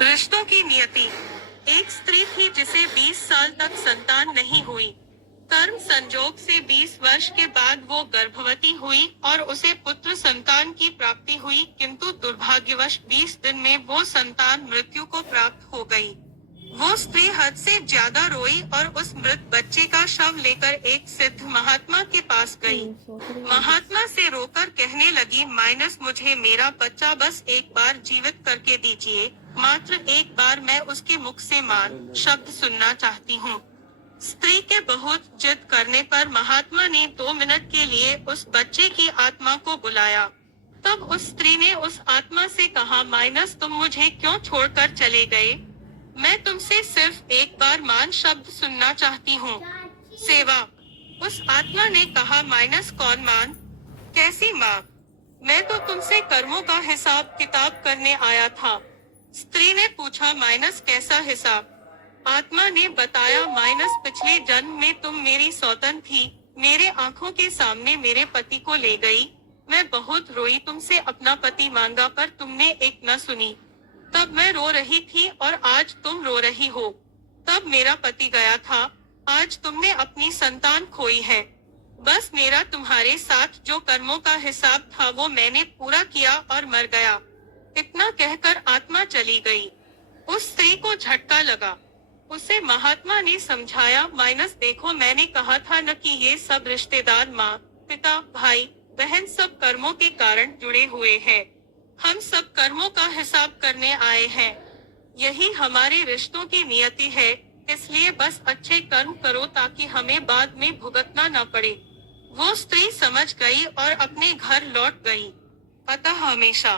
रिश्तों की नियति। एक स्त्री थी जिसे 20 साल तक संतान नहीं हुई। कर्म संजोग से 20 वर्ष के बाद वो गर्भवती हुई और उसे पुत्र संतान की प्राप्ति हुई, किंतु दुर्भाग्यवश 20 दिन में वो संतान मृत्यु को प्राप्त हो गई। वो स्त्री हद से ज्यादा रोई और उस मृत बच्चे का शव लेकर एक सिद्ध महात्मा के पास गई। महात्मा से रोकर कहने लगी, मुझे मेरा बच्चा बस एक बार जीवित करके दीजिए, मात्र एक बार मैं उसके मुख से मान शब्द सुनना चाहती हूँ। स्त्री के बहुत जिद करने पर महात्मा ने 2 मिनट के लिए उस बच्चे की आत्मा को बुलाया। तब उस स्त्री ने उस आत्मा से कहा, तुम मुझे क्यों छोड़कर चले गए? मैं तुमसे सिर्फ एक बार मान शब्द सुनना चाहती हूँ। सेवा। उस आत्मा ने कहा, कौन मान? कैसी माँ? मैं तो तुमसे कर्मों का हिसाब किताब करने आया था। स्त्री ने पूछा, कैसा हिसाब? आत्मा ने बताया, पिछले जन्म में तुम मेरी सौतन थी, मेरे आंखों के सामने मेरे पति को ले गई। मैं बहुत रोई, तुमसे अपना पति मांगा पर तुमने एक न सुनी। तब मैं रो रही थी और आज तुम रो रही हो। तब मेरा पति गया था, आज तुमने अपनी संतान खोई है। बस मेरा तुम्हारे साथ जो कर्मों का हिसाब था वो मैंने पूरा किया और मर गया। इतना कहकर आत्मा चली गई। उस स्त्री को झटका लगा। उसे महात्मा ने समझाया, देखो मैंने कहा था न कि ये सब रिश्तेदार माँ, पिता, भाई, बहन सब कर्मों के कारण जुड़े हुए हैं। हम सब कर्मों का हिसाब करने आए हैं। यही हमारे रिश्तों की नियति है, इसलिए बस अच्छे कर्म करो ताकि हमें बाद में भुगतना न पड़े। वो स्त्री समझ गई और अपने घर लौट गई। अतः हमेशा